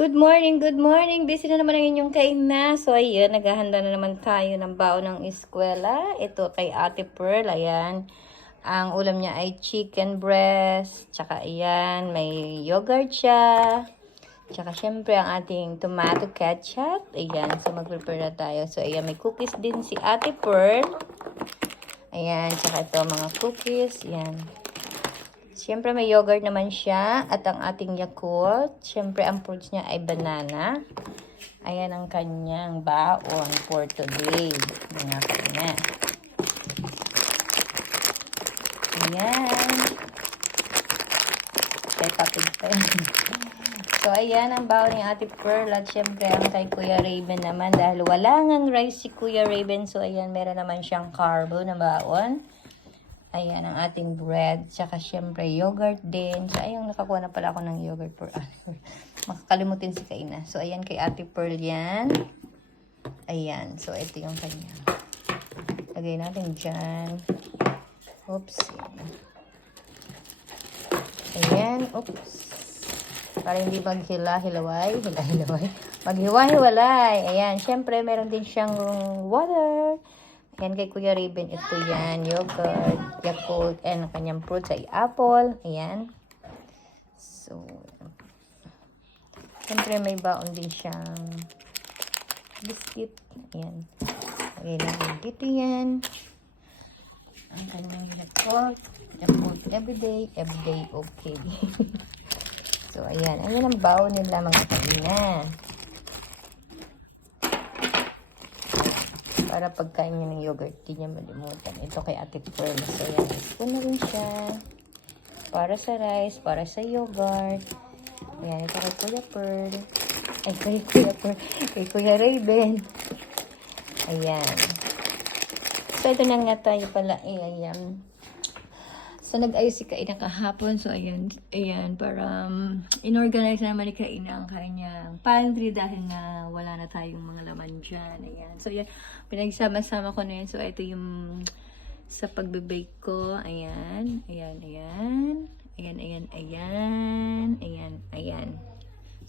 Good morning, good morning. Busy na naman ang inyong kaina. So, ayun, naghahanda na naman tayo ng baon ng eskwela. Ito kay Ate Pearl, ayan. Ang ulam niya ay chicken breast. Tsaka, ayan, may yogurt siya. Tsaka, syempre, ang ating tomato ketchup. Ayan, so mag-prepare na tayo. So, ayan, may cookies din si Ate Pearl. Ayan, tsaka ito, mga cookies. Ayan. Siyempre may yogurt naman siya at ang ating Yakult. Siyempre ang fruits niya ay banana. Ayan ang kanyang baon for today. Mga kanya. Ayan. Kay papig pa yan. So ayan ang baon ni Ate Pearl at siyempre ang kay Kuya Raven naman dahil wala ngang rice si Kuya Raven. So ayan meron naman siyang carbo na baon. Ayan, ang ating bread. Tsaka, syempre, yogurt din. So, ayun, nakakuha na pala ako ng yogurt for makakalimutin si Kaina. So, ayan, kay Ate Pearl yan. Ayan. So, ito yung kanya. Lagay natin dyan. Oops. Ayan. Oops. Para hindi maghila-hilaway. Hila-hilaway. Maghiwa-hiwalay. Ayan. Syempre, meron din siyang water. Yan kay Kuya Raven, ito yan, yogurt, Yakult, and ang kanyang fruits ay apple. Ayan. So, siyempre may baon din siyang biscuit. Ayan. Okay lang dito yan. Ang kanyang Yakult everyday okay. So, ayan. Ayan ang baon nila mga kanina. Para pagkain niya ng yogurt, di niya malimutan. Ito kay Ate Pearl. So, yan. Spoon na rin siya. Para sa rice, para sa yogurt. Ayan, ito kay Kuya Pearl. Ay, kay Kuya Pearl. Kay Kuya Raven. Ayan. So, ito na nga tayo pala. Ayan. So, nag-ayos si Kaina kahapon. So, ayan. Ayan, para inorganize naman ni Kaina ang kanyang pantry dahil na wala na tayong mga laman dyan. Ayan. So, ayan. Pinagsama-sama ko na yan. So, ito yung sa pagbe-bake ko. Ayan. Ayan, ayan. Ayan, ayan, ayan. Ayan, ayan.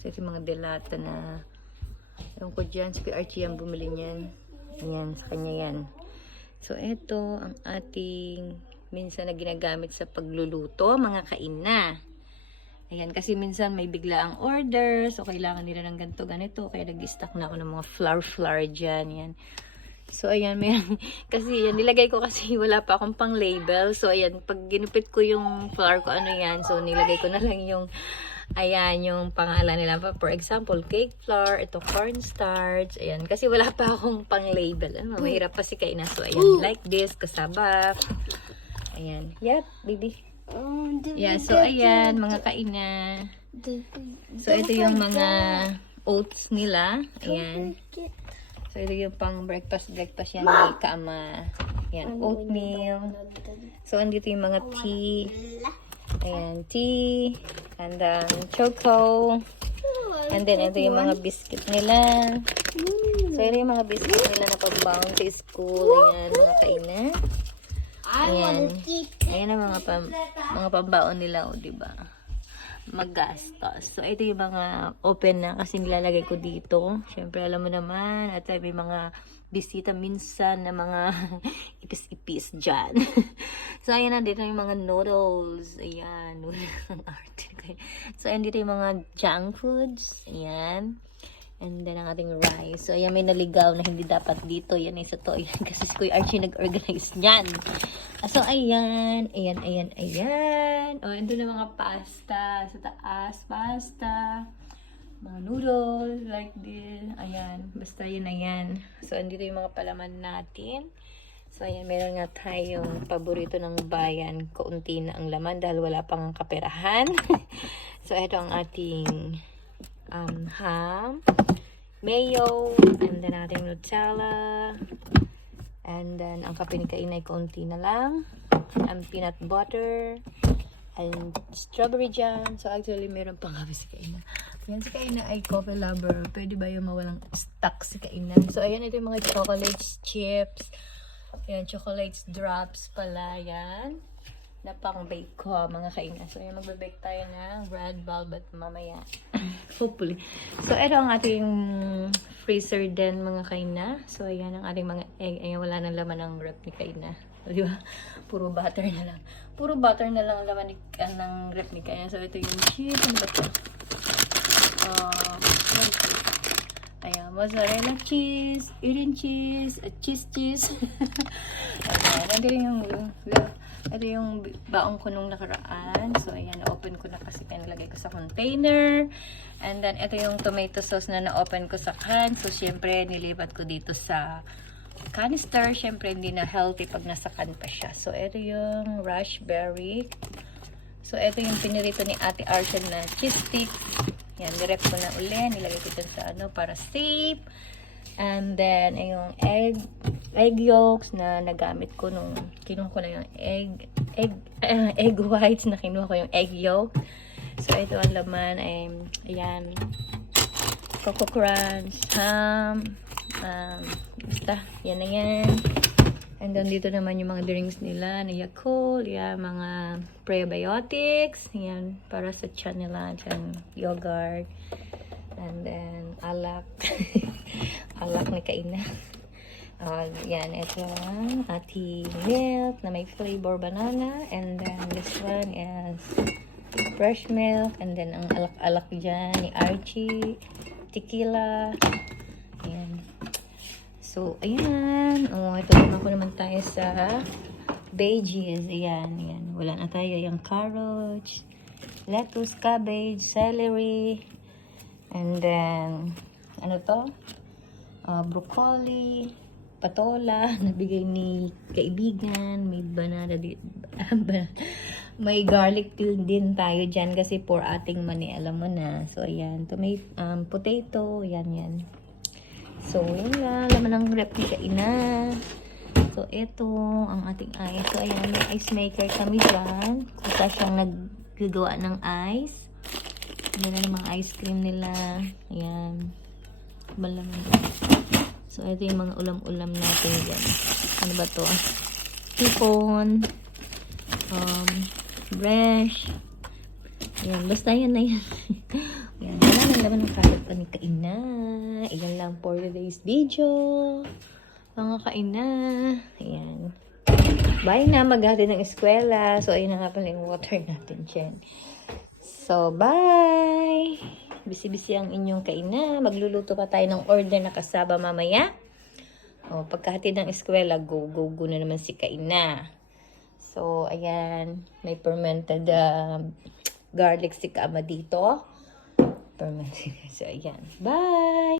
So, ito yung mga delata na ewan ko dyan. Si Archie ang bumili niyan. Ayan, sa kanya yan. So, ito ang ating minsan na ginagamit sa pagluluto, mga kaina. Ayan, kasi minsan may bigla ang order, so kailangan nila ng ganito, kaya nag-stock na ako ng mga flour dyan, yan. So, ayan, kasi yan, nilagay ko kasi wala pa akong pang label, so ayan, pag ginupit ko yung flour ko, ano yan, so nilagay ko na lang yung, ayan, yung pangalan nila. For example, cake flour, ito cornstarch, ayan, kasi wala pa akong pang label, ano, mahirap pa si Kaina, so ayan, like this, kasaba. Ayan. Yep, baby. Yeah, so ayan, mga kaina. So, ito yung mga oats nila. Ayan. So, ito yung pang breakfast yan ni Kaama. Ayan, oatmeal. So, andito yung mga tea. Ayan, tea. And then, choco. And then, ito yung mga biscuit nila. So, ito yung mga biscuit nila na pag-bound sa school. Ayan, mga kaina. Ayan. Ayan ang mga pambaon nila, o, diba? Maggastos. So, ito yung mga open na kasi nilalagay ko dito. Siyempre, alam mo naman, at may mga bisita minsan na mga ipis-ipis dyan. So, ayan na, dito yung mga noodles. Ayan, noodles ng arte. So, ayan dito yung mga junk foods. Ayan. And then, ang ating rice. So, ayan, may naligaw na hindi dapat dito. Yan, isa to. Ayan, kasi si Kuya Archie nag-organize niyan. So, ayan. Ayan, ayan, ayan. O, ando na mga pasta. Sa taas, pasta. Mga noodles, like this. Ayan, basta yun na yan. So, andito yung mga palaman natin. So, ayan, meron nga tayong paborito ng bayan. Kaunti na ang laman dahil wala pang kaperahan. So, ito ang ating ham, mayo, and then ating Nutella, and then ang kape ni Kaina ay konti na lang, and peanut butter, and strawberry jam. So actually meron pang kape si Kaina. Yan, si Kaina ay coffee lover. Pwede ba yung mawalang stock si Kaina? So ayan, ito yung mga chocolates chips. Ayan, chocolates drops pala yan. na pang-bake ko, mga kaina. So, ayan, magbe-bake tayo ng red velvet mamaya. Hopefully. So, ito ang ating freezer din, mga kaina. So, ayan ang ating mga egg. Ayan, wala nang laman ng rep ni kaina. So, di ba? Puro butter na lang. Puro butter na lang ang laman ng rep ni kaina. So, ito yung cheese. Ano ba ito? Ayan, mozzarella cheese, Irin cheese, cheese. Ayan, ito yung baong ko nung nakaraan. So, ayan, na-open ko na kasi pinalagay ko sa container. And then, ito yung tomato sauce na na-open ko sa can. So, syempre, nilipat ko dito sa canister. Syempre, hindi na healthy pag nasa can pa siya. So, ito yung raspberry. So, ito yung pinirito ni Ate Archen na cheese stick. Yan, direct ko na uli. Nilagay ko dyan sa para safe. And then, yung egg yolks na nagamit ko nung kinuha ko na yung egg whites na kinuha ko yung egg yolk. So, ito ang laman ay, ayan, Coco Crunch, ham, basta, yan na yan. And then, dito naman yung mga drinks nila na Yakult, yan, mga prebiotics, yan, para sa tiyan nila, dyan, yogurt, and then, alak, alak ni kaina. Yan, ito, ati milk na may flavor banana, and then, this one is fresh milk, and then, ang alak-alak dyan ni Archie, tequila, yan. So, ayan. Ito naman tayo sa veggies. Ayan, ayan. Wala na tayo yung carrots, lettuce, cabbage, celery, and then, ano to? Broccoli, patola, nabigay ni kaibigan, may banana may garlic din tayo dyan kasi for ating mani, alam mo na. So, ayan. Potato, yan. So, yun lang. Laman ng rep ni kaina. So, ito ang ating ice. So, ayan. May ice maker kami dyan. Kung saan siyang naggagawa ng ice. Yan na mga ice cream nila. Ayan. Malamig. So, ito yung mga ulam-ulam natin dyan. Ano ba to? Hipon. Fresh. Ayan. Basta yan na yan. Ayan. Wala nang laman ng kalat pa ni kaina. Ayan lang for today's video. Mga kaina. Ayan. Bye na. Maghati ng eskwela. So, ayun na nga pala yung water natin dyan. So, bye! Bisi-bisi ang inyong kaina. Magluluto pa tayo ng order na kasaba mamaya. O, pagkahati ng eskwela, go na naman si kaina. So, ayan. May fermented garlic si Kama dito. So, ayan. Bye!